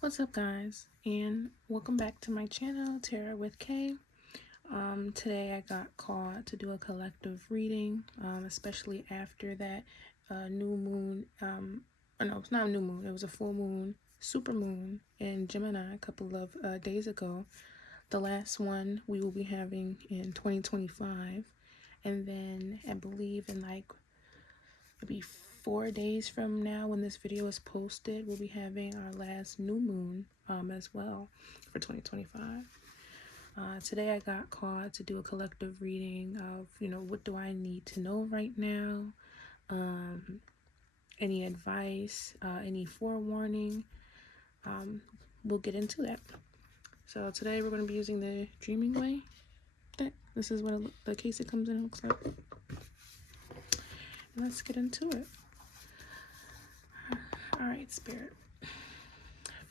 What's up, guys, and welcome back to my channel, Tarot with Kay. Today I got called to do a collective reading, especially after that new moon. No, it's not a new moon. It was a full moon, super moon in Gemini a couple of days ago. The last one we will be having in 2025, and then I believe in maybe 4 days from now, when this video is posted, we'll be having our last new moon as well for 2025. Today I got called to do a collective reading of, what do I need to know right now, any advice, any forewarning. We'll get into that. So today we're going to be using the Dreaming Way deck. This is what the case it comes in looks like. Let's get into it. Alright, Spirit.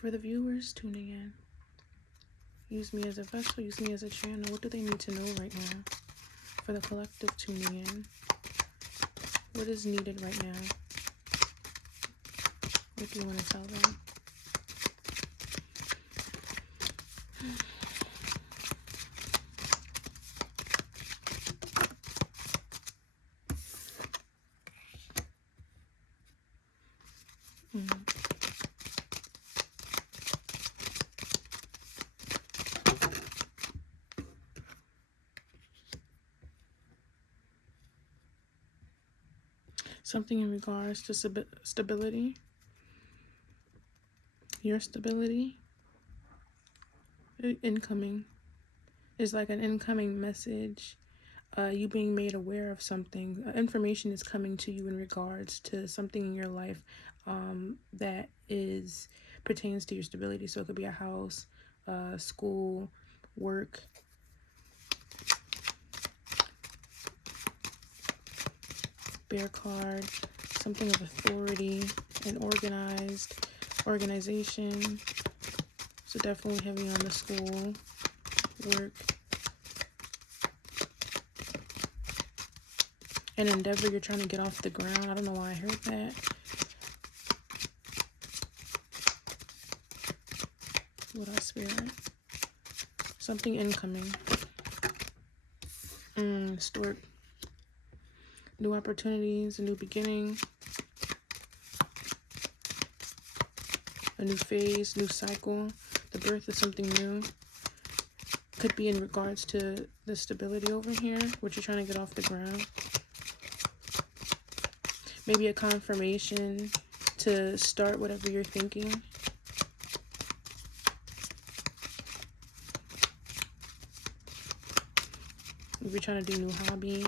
For the viewers tuning in, use me as a vessel, use me as a channel. What do they need to know right now? For the collective tuning in, what is needed right now? What do you want to tell them? Something in regards to stability, your stability, incoming, is like an incoming message, you being made aware of something. Information is coming to you in regards to something in your life that pertains to your stability. So it could be a house, school, work. Bear card, something of authority, an organization. So definitely heavy on the school, work. An endeavor you're trying to get off the ground. I don't know why I heard that. What else, Spirit? Something incoming. Stork. New opportunities, a new beginning, a new phase, new cycle, the birth of something new. Could be in regards to the stability over here, what you're trying to get off the ground. Maybe a confirmation to start whatever you're thinking. If you're trying to do a new hobby.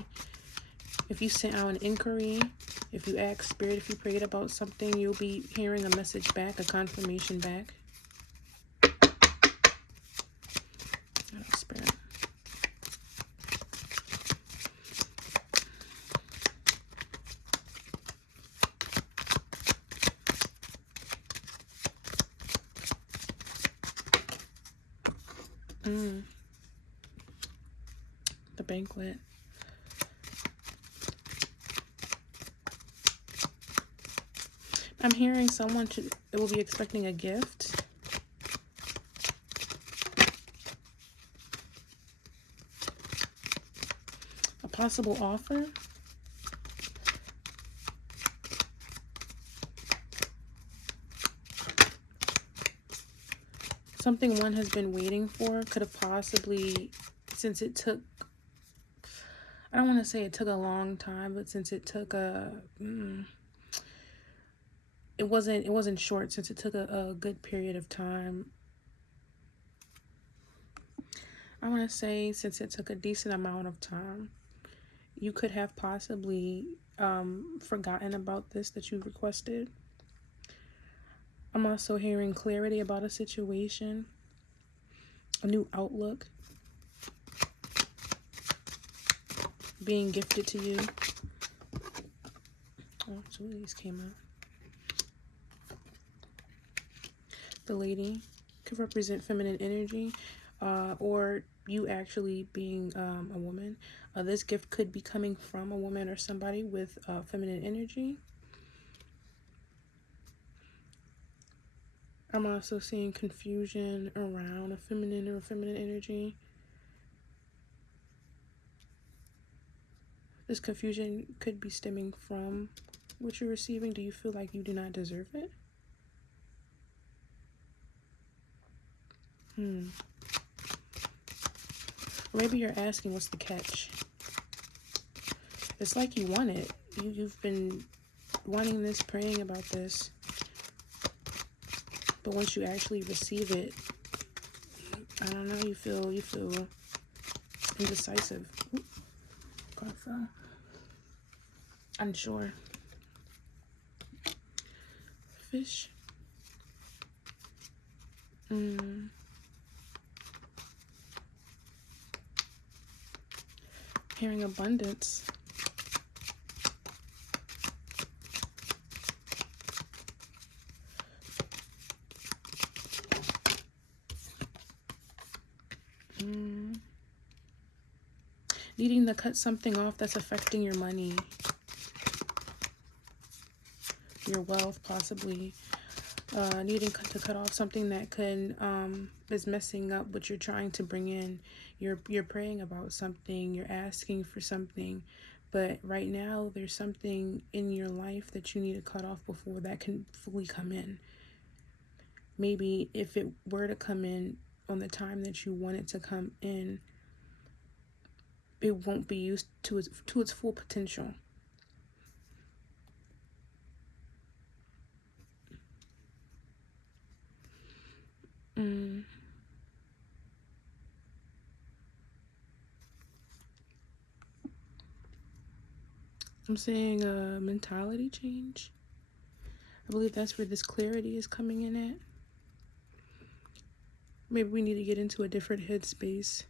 If you sent out an inquiry, if you asked Spirit, if you prayed about something, you'll be hearing a message back, a confirmation back. Spirit. The banquet. I'm hearing someone will be expecting a gift. A possible offer. Something one has been waiting for. Could have possibly, since it took, I don't want to say it took a long time, but since it took it wasn't short, since it took a good period of time. I want to say since it took a decent amount of time, you could have possibly forgotten about this that you requested. I'm also hearing clarity about a situation, a new outlook being gifted to you. Oh, two of these came out. The lady could represent feminine energy, or you actually being a woman. This gift could be coming from a woman or somebody with feminine energy. I'm also seeing confusion around a feminine or feminine energy. This confusion could be stemming from what you're receiving. Do you feel like you do not deserve it? Or maybe you're asking, what's the catch? It's like you want it. You've been wanting this, praying about this. But once you actually receive it, I don't know, you feel indecisive. Oop, God fell. Unsure. Fish. Hearing abundance. Needing to cut something off that's affecting your money, your wealth, possibly. Needing to cut off something that is messing up what you're trying to bring in. You're praying about something, you're asking for something, but right now there's something in your life that you need to cut off before that can fully come in. Maybe if it were to come in on the time that you want it to come in, it won't be used to its full potential. I'm saying a mentality change. I believe that's where this clarity is coming in at. Maybe we need to get into a different headspace.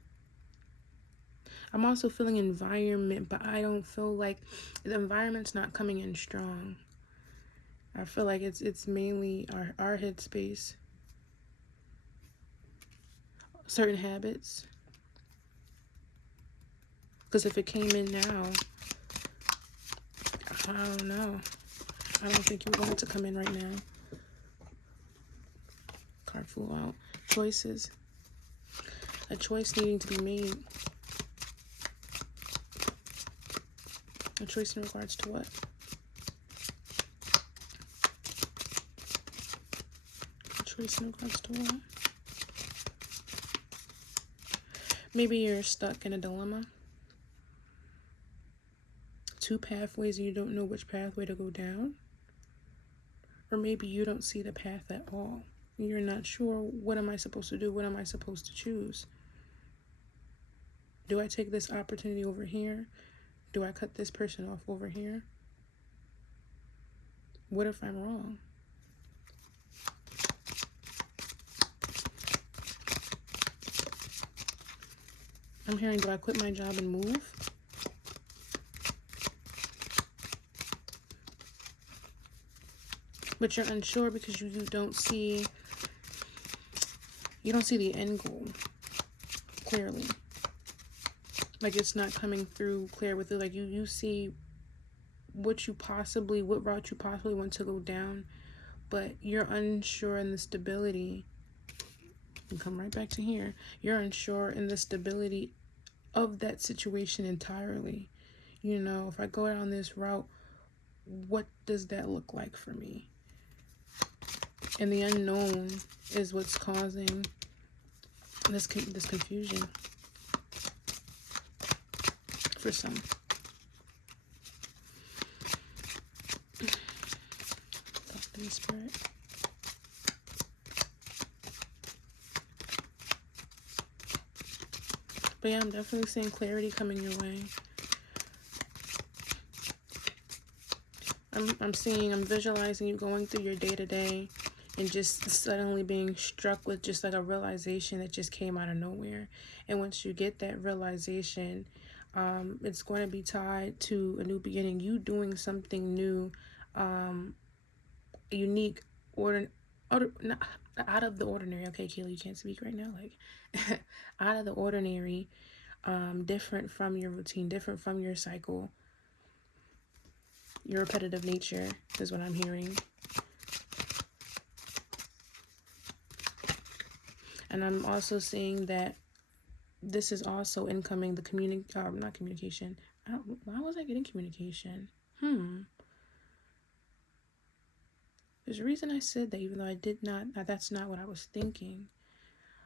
I'm also feeling environment, but I don't feel like the environment's not coming in strong. I feel like it's mainly our headspace. Certain habits. Because if it came in now, I don't know. I don't think you want it to come in right now. Card flew out. Choices. A choice needing to be made. A choice in regards to what? A choice in regards to what? Maybe you're stuck in a dilemma. Two pathways and you don't know which pathway to go down. Or maybe you don't see the path at all. You're not sure, what am I supposed to do? What am I supposed to choose? Do I take this opportunity over here? Do I cut this person off over here? What if I'm wrong? I'm hearing, do I quit my job and move? But you're unsure because you don't see the end goal clearly. Like it's not coming through clear with it. Like you see what route you possibly want to go down, but you're unsure in the stability. And come right back to here. You're unsure in the stability of that situation entirely. You know, if I go down this route, what does that look like for me? And the unknown is what's causing this confusion for some. Talk to the spirit. But yeah, I'm definitely seeing clarity coming your way. I'm visualizing you going through your day-to-day and just suddenly being struck with just like a realization that just came out of nowhere. And once you get that realization, it's going to be tied to a new beginning, you doing something new, unique, not out of the ordinary. Okay, Kayla, you can't speak right now. Like out of the ordinary, different from your routine, different from your cycle. Your repetitive nature is what I'm hearing. And I'm also seeing that this is also incoming the not communication. Why was I getting communication? There's a reason I said that, even though I did not. That's not what I was thinking.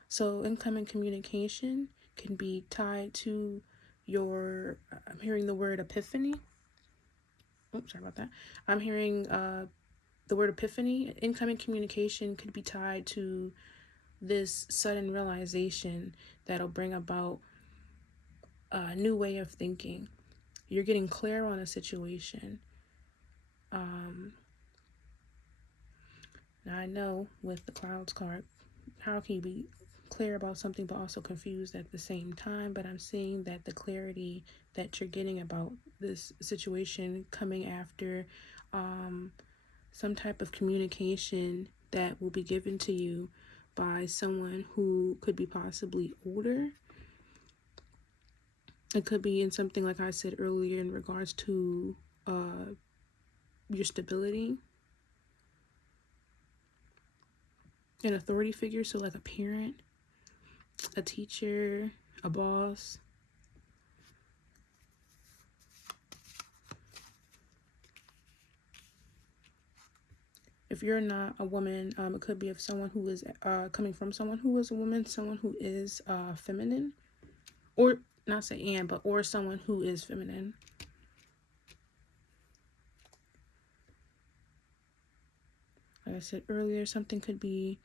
So incoming communication can be tied to your. I'm hearing the word epiphany. Oops, sorry about that. I'm hearing the word epiphany. Incoming communication could be tied to this sudden realization that'll bring about a new way of thinking. You're getting clear on a situation. Now I know with the clouds card, how can you be clear about something but also confused at the same time? But I'm seeing that the clarity that you're getting about this situation coming after some type of communication that will be given to you by someone who could be possibly older. It could be in something like I said earlier in regards to your stability. An authority figure, so like a parent, a teacher, a boss. If you're not a woman, it could be of someone who is coming from someone who is a woman, someone who is feminine, or not say and, but or someone who is feminine. Like I said earlier, something could be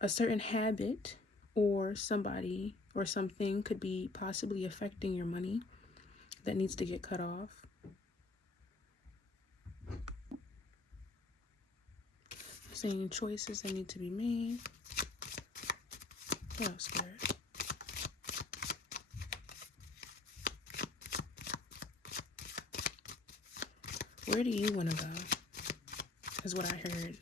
a certain habit, or somebody or something could be possibly affecting your money that needs to get cut off. Saying choices that need to be made. What else, Spirit? Where do you want to go? Is what I heard.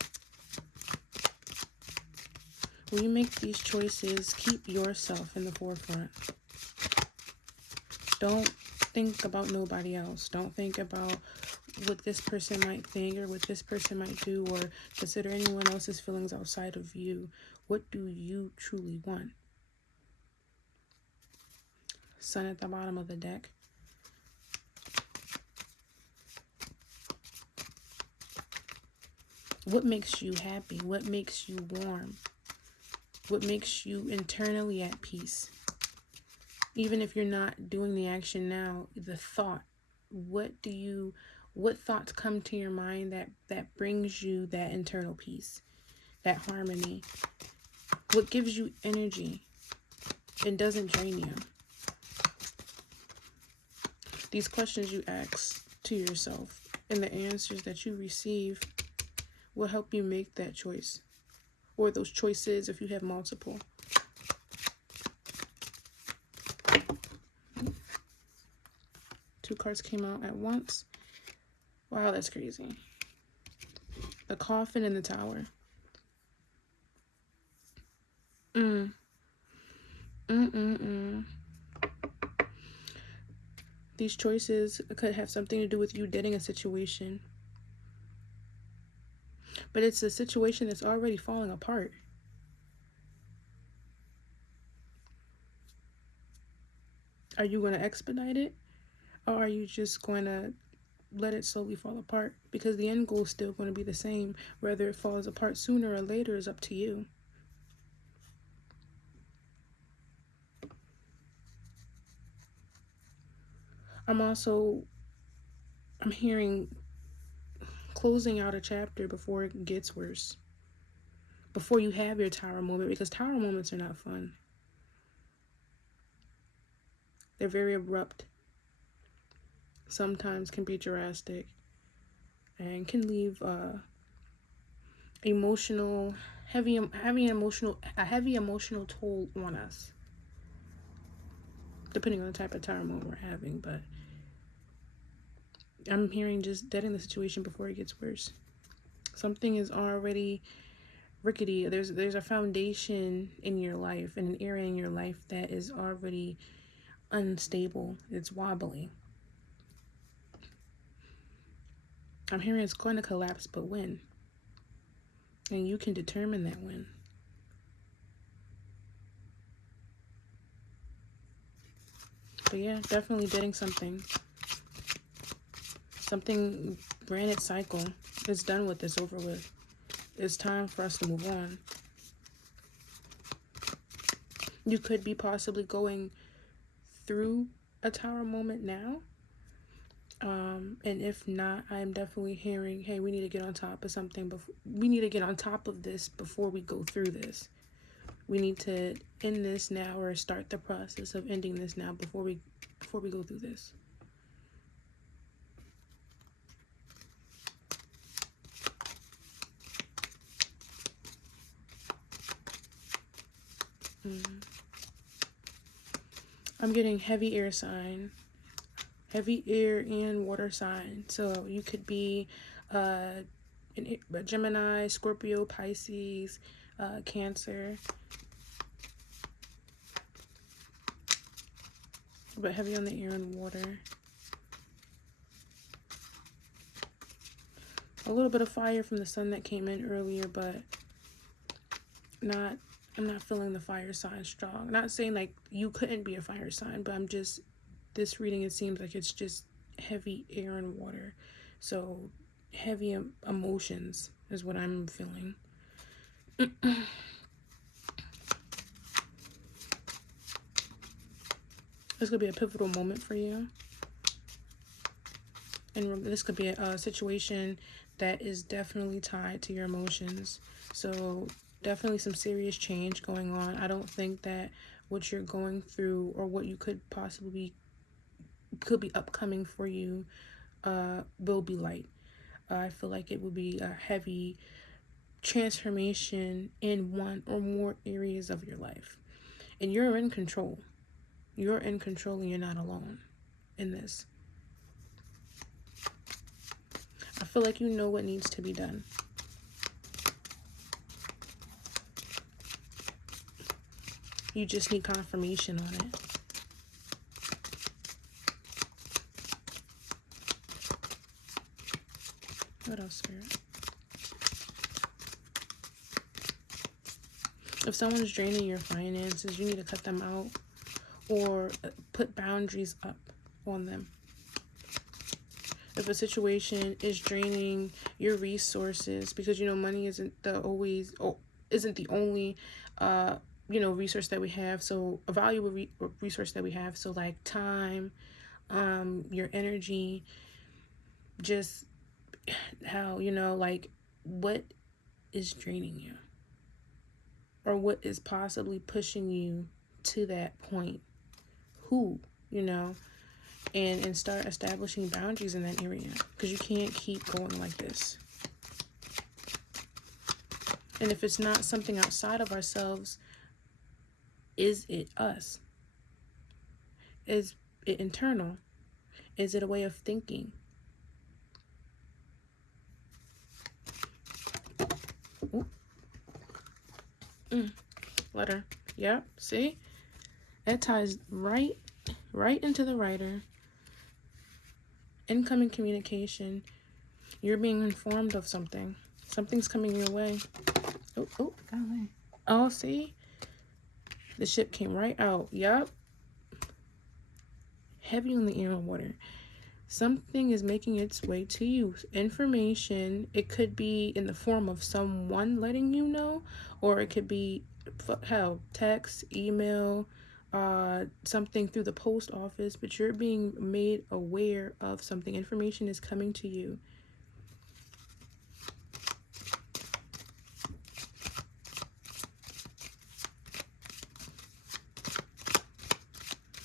When you make these choices, keep yourself in the forefront. Don't think about nobody else. Don't think about what this person might think or what this person might do, or consider anyone else's feelings outside of you. What do you truly want? Sun at the bottom of the deck. What makes you happy? What makes you warm? What makes you internally at peace? Even if you're not doing the action now, the thought, what thoughts come to your mind that brings you that internal peace, that harmony? What gives you energy and doesn't drain you? These questions you ask to yourself and the answers that you receive will help you make that choice, or those choices if you have multiple. Two cards came out at once. Wow, that's crazy. The coffin and the tower. These choices could have something to do with you dating a situation. But it's a situation that's already falling apart. Are you going to expedite it? Or are you just going to let it slowly fall apart? Because the end goal is still going to be the same. Whether it falls apart sooner or later is up to you. I'm hearing closing out a chapter before it gets worse. Before you have your tower moment, because tower moments are not fun. They're very abrupt. Sometimes can be drastic and can leave a heavy emotional toll on us, depending on the type of tower moment we're having. But I'm hearing just deading the situation before it gets worse. Something is already rickety. There's a foundation in your life, in an area in your life that is already unstable. It's wobbly. I'm hearing it's going to collapse, but when? And you can determine that when. So yeah, definitely bidding something. Something ran its cycle. It's done with, it's over with. It's time for us to move on. You could be possibly going through a tower moment now. And if not, I'm definitely hearing, hey, we need to get on top of something. We need to get on top of this before we go through this. We need to end this now, or start the process of ending this now before we go through this. I'm getting heavy air sign, heavy air and water sign. So you could be a Gemini, Scorpio, Pisces, Cancer, but heavy on the air and water. A little bit of fire from the sun that came in earlier, but I'm not feeling the fire sign strong. Not saying like you couldn't be a fire sign, but I'm just, this reading, it seems like it's just heavy air and water. So heavy emotions is what I'm feeling. This could be a pivotal moment for you. And this could be a situation that is definitely tied to your emotions. So definitely some serious change going on. I don't think that what you're going through, or what you could possibly could be upcoming for you, will be light. I feel like it will be a heavy transformation in one or more areas of your life. And you're in control. You're in control, and you're not alone in this. I feel like you know what needs to be done. You just need confirmation on it. What else, Spirit? If someone's draining your finances, you need to cut them out, or put boundaries up on them. If a situation is draining your resources, because you know money isn't the only resource that we have. So a valuable resource that we have. So like time, your energy, just how, like, what is draining you, or what is possibly pushing you to that point. Who, and start establishing boundaries in that area, because you can't keep going like this. And if it's not something outside of ourselves, is it us? Is it internal? Is it a way of thinking? Letter. Yep. See? That ties right into the writer. Incoming communication. You're being informed of something. Something's coming your way. Oh, got away. Oh, see? The ship came right out. Yup. Heavy on the air and water. Something is making its way to you. Information. It could be in the form of someone letting you know, or it could be, text, email, something through the post office, but you're being made aware of something. Information is coming to you.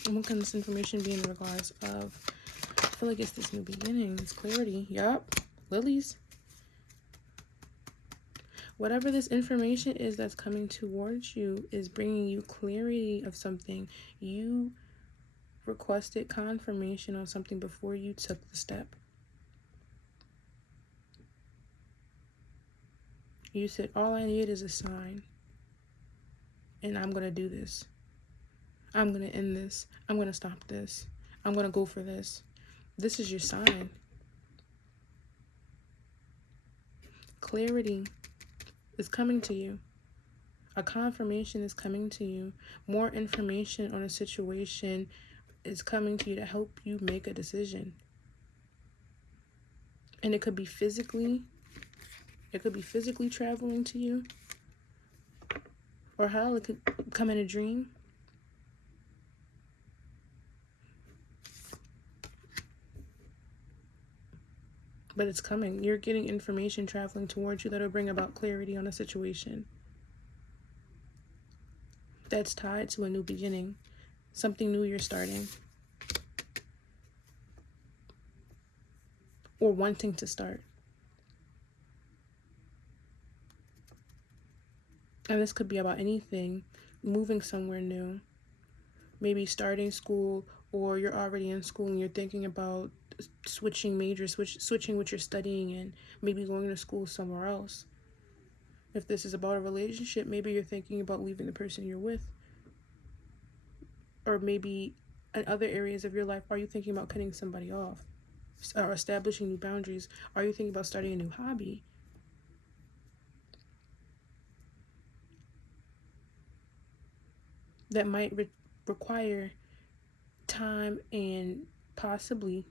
And what can this information be in regards of? I feel like it's this new beginning. It's clarity. Yup. Lilies. Whatever this information is that's coming towards you is bringing you clarity of something. You requested confirmation on something before you took the step. You said, all I need is a sign. And I'm going to do this. I'm going to end this. I'm going to stop this. I'm going to go for this. This is your sign. Clarity is coming to you. A confirmation is coming to you. More information on a situation is coming to you to help you make a decision. And it could be physically traveling to you, or hell, it could come in a dream. But it's coming. You're getting information traveling towards you that'll bring about clarity on a situation that's tied to a new beginning, something new you're starting, or wanting to start. And this could be about anything, moving somewhere new, maybe starting school, or you're already in school and you're thinking about switching majors, switching what you're studying and maybe going to school somewhere else. If this is about a relationship, maybe you're thinking about leaving the person you're with. Or maybe in other areas of your life, are you thinking about cutting somebody off or establishing new boundaries? Are you thinking about starting a new hobby? That might require time and possibly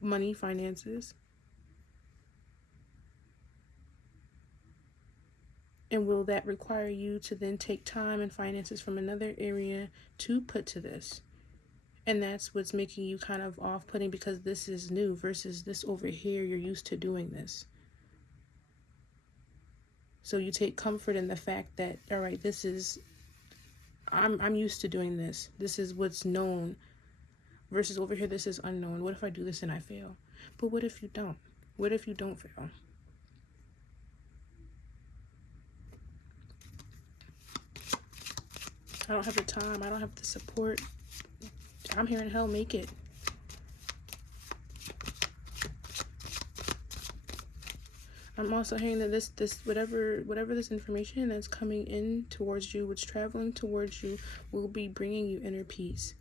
money, finances. And will that require you to then take time and finances from another area to put to this? And that's what's making you kind of off-putting, because this is new versus this over here, you're used to doing this. So you take comfort in the fact that, all right, this is, I'm used to doing this. This is what's known. Versus over here, this is unknown. What if I do this and I fail? But what if you don't? What if you don't fail? I don't have the time. I don't have the support. I'm hearing hell, make it. I'm also hearing that this whatever this information that's coming in towards you, what's traveling towards you, will be bringing you inner peace,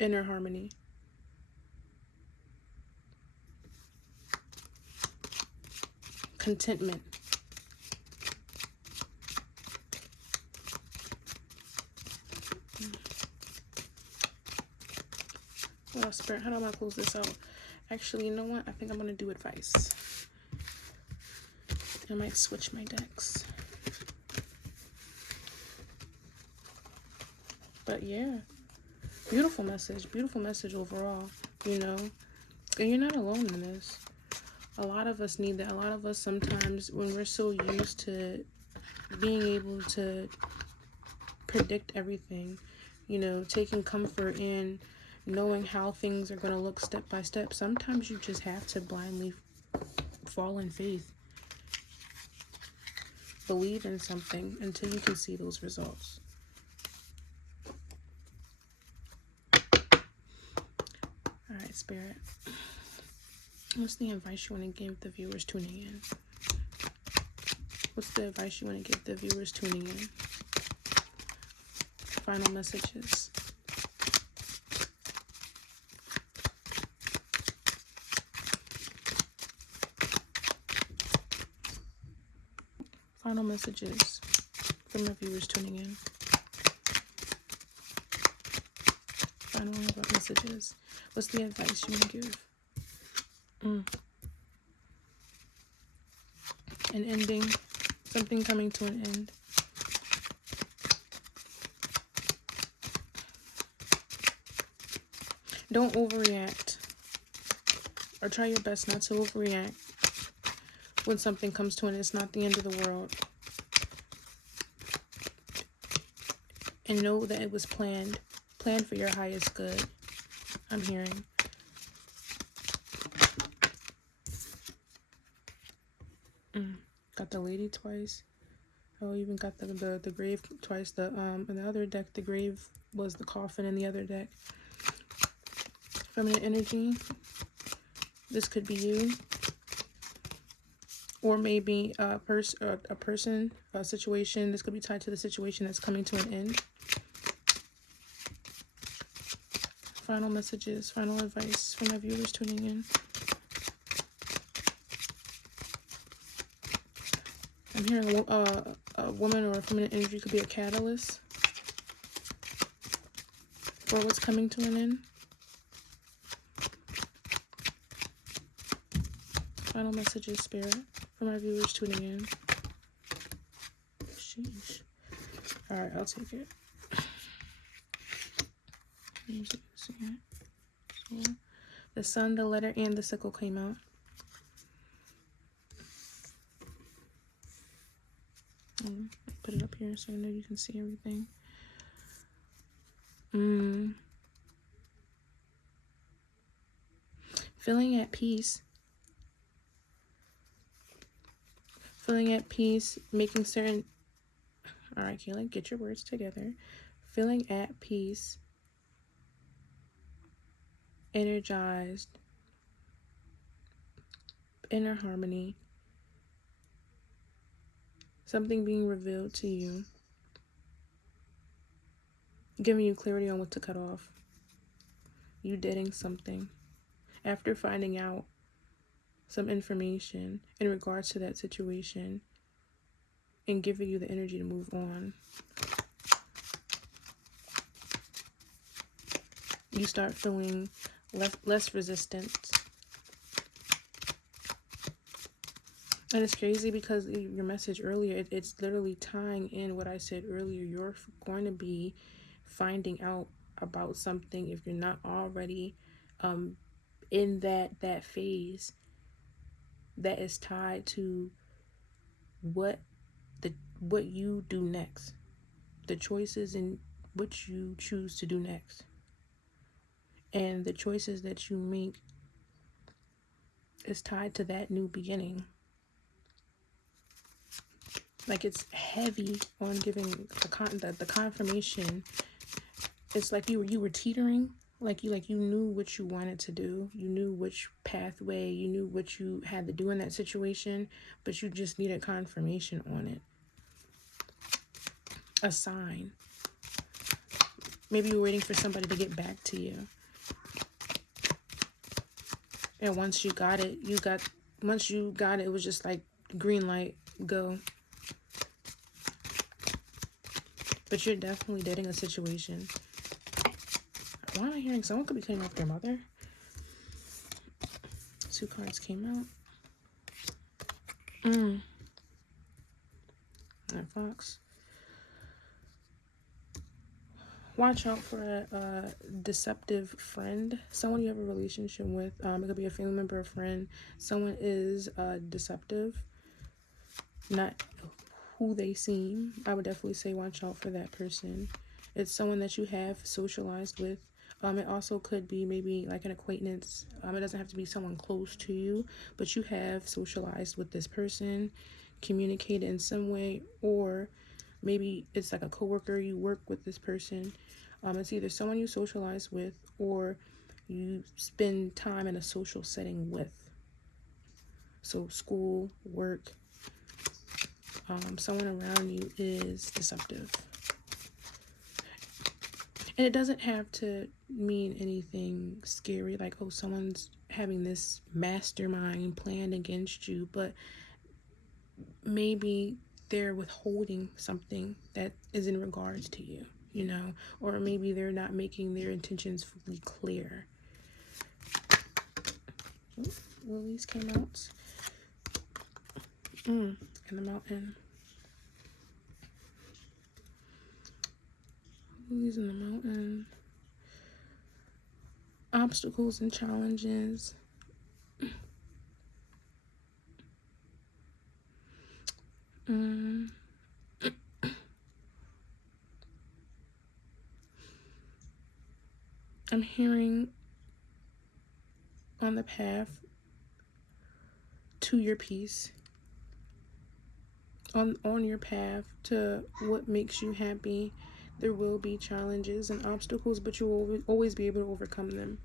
inner harmony. Contentment. Well, Spirit, how do I close this out? Actually, you know what? I think I'm going to do advice. I might switch my decks. But yeah, beautiful message overall, you know. And you're not alone in this. A lot of us need that. A lot of us sometimes, when we're so used to being able to predict everything, you know, taking comfort in knowing how things are going to look step by step, sometimes you just have to blindly fall in faith. Believe in something until you can see those results. All right, Spirit. What's the advice you want to give the viewers tuning in? What's the advice you want to give the viewers tuning in? Final messages. Final messages from the viewers tuning in. Final messages. What's the advice you want to give? An ending, something coming to an end. Don't overreact, or try your best not to overreact when something comes to an end. It's not the end of the world. And know that it was planned for your highest good. I'm hearing. Got the lady twice. Oh, even got the grave twice. In the other deck, the grave was the coffin in the other deck. Feminine energy. This could be you, or maybe a person, a situation. This could be tied to the situation that's coming to an end. Final messages, final advice from my viewers tuning in. I'm hearing a woman or a feminine energy could be a catalyst. or what's coming to an end. Final messages, Spirit, for my viewers tuning in. Sheesh. Alright, I'll take it. So, the sun, the letter, and the sickle came out. Put it up here so I know you can see everything. Feeling at peace. Feeling at peace, making certain... Alright, Kayla, get your words together. Feeling at peace, energized, inner harmony, something being revealed to you, giving you clarity on what to cut off. You dating something after finding out some information in regards to that situation and giving you the energy to move on. You start feeling less resistance. And it's crazy because your message earlier, it's literally tying in what I said earlier. You're going to be finding out about something if you're not already in that phase that is tied to what you do next, the choices in what you choose to do next, and the choices that you make is tied to that new beginning. Like, it's heavy on giving the confirmation. It's like you were teetering, like you knew what you wanted to do, you knew which pathway, you knew what you had to do in that situation, but you just needed confirmation on it. A sign. Maybe you were waiting for somebody to get back to you. And once you got it, it was just like green light, go. But you're definitely dating a situation. Why am I hearing someone could be cutting off their mother? 2 cards came out. That fox. Watch out for a deceptive friend. Someone you have a relationship with. It could be a family member, a friend. Someone is deceptive. Not who they seem. I would definitely say watch out for that person. It's someone that you have socialized with. It also could be maybe like an acquaintance. It doesn't have to be someone close to you, but you have socialized with this person, communicated in some way, or maybe it's like a coworker, you work with this person. It's either someone you socialize with or you spend time in a social setting with. So school, work, someone around you is deceptive. And it doesn't have to mean anything scary, like, oh, someone's having this mastermind plan against you, but maybe they're withholding something that is in regards to you, you know, or maybe they're not making their intentions fully clear. Oh, lilies came out. And the mountain. Lilies in the mountain. Obstacles and challenges. I'm hearing on the path to your peace, on your path to what makes you happy, there will be challenges and obstacles, but you will always be able to overcome them.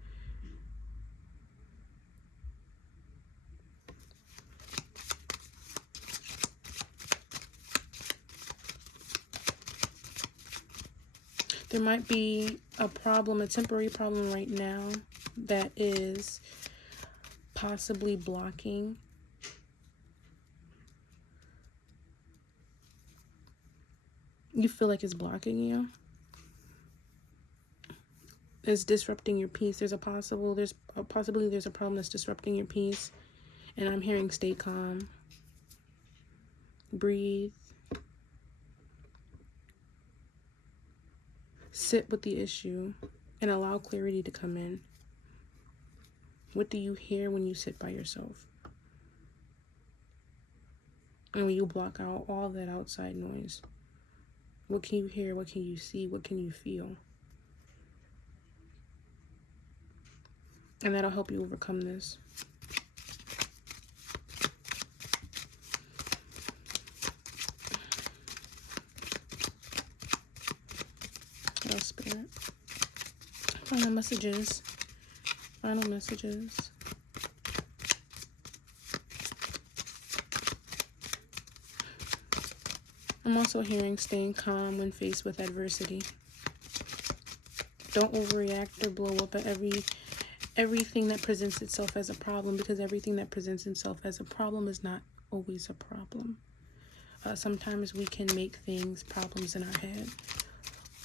There might be a problem, a temporary problem right now that is possibly blocking you. Feel like it's blocking you. is disrupting your peace. There's a possibility there's a problem that's disrupting your peace. And I'm hearing stay calm. Breathe. Sit with the issue and allow clarity to come in. What do you hear when you sit by yourself? And when you block out all that outside noise, what can you hear? What can you see? What can you feel? And that'll help you overcome this. Oh, Spirit. Final messages. Final messages. I'm also hearing staying calm when faced with adversity. Don't overreact or blow up at everything that presents itself as a problem, because everything that presents itself as a problem is not always a problem. Sometimes we can make things problems in our head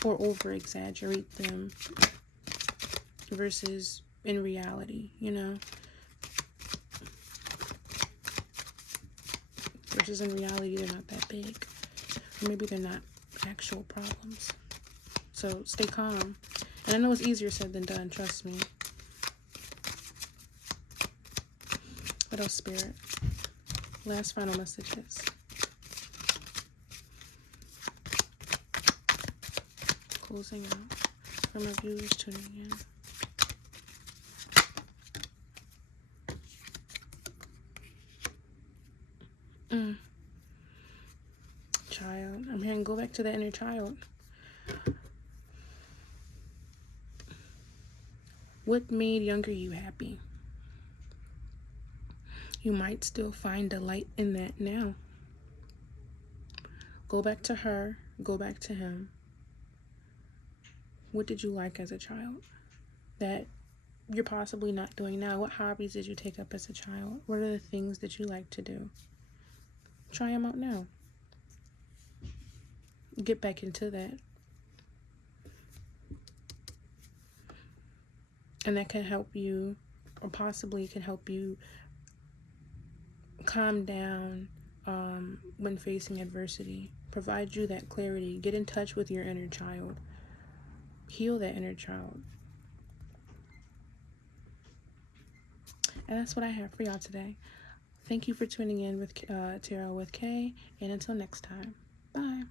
or over-exaggerate them versus in reality, you know? Versus in reality, they're not that big. Or maybe they're not actual problems. So stay calm. And I know it's easier said than done, trust me. What else, Spirit? Last final messages. Closing out for my viewers tuning in. Child. I'm hearing go back to the inner child. What made younger you happy? You might still find delight in that now. Go back to her. Go back to him. What did you like as a child that you're possibly not doing now? What hobbies did you take up as a child? What are the things that you like to do? Try them out now. Get back into that. And that can help you, or possibly can help you calm down when facing adversity. Provide you that clarity. Get in touch with your inner child. Heal that inner child. And that's what I have for y'all today. Thank you for tuning in with Tarot with Kay. And until next time, bye.